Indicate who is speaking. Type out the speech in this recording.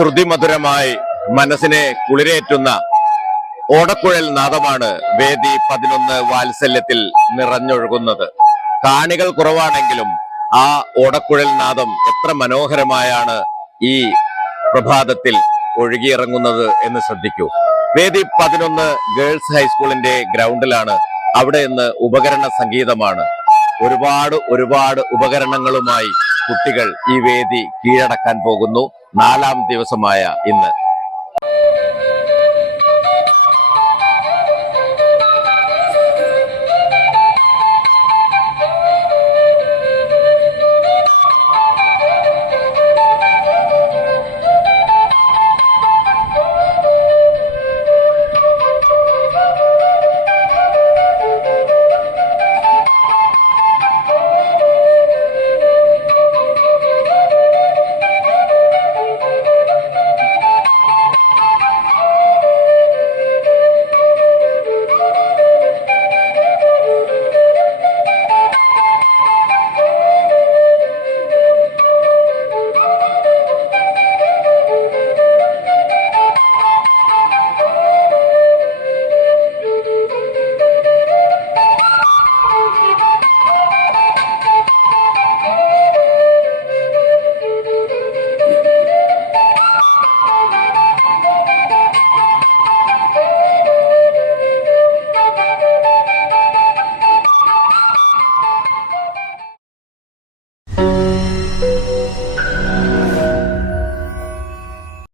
Speaker 1: ശ്രുതിമധുരമായി മനസ്സിനെ കുളിരേറ്റുന്ന ഓടക്കുഴൽ നാദമാണ് വേദി പതിനൊന്ന് വാത്സല്യത്തിൽ നിറഞ്ഞൊഴുകുന്നത്. കാണികൾ കുറവാണെങ്കിലും ആ ഓടക്കുഴൽ നാദം എത്ര മനോഹരമായാണ് ഈ പ്രഭാതത്തിൽ ഒഴുകിയിറങ്ങുന്നത് എന്ന് ശ്രദ്ധിക്കൂ. വേദി പതിനൊന്ന് ഗേൾസ് ഹൈസ്കൂളിന്റെ ഗ്രൗണ്ടിലാണ്. അവിടെ ഇന്ന് ഉപകരണ സംഗീതമാണ്. ഒരുപാട് ഒരുപാട് ഉപകരണങ്ങളുമായി കുട്ടികൾ ഈ വേദി കീഴടക്കാൻ പോകുന്നു. നാലാം ദിവസമായ ഇന്ന്.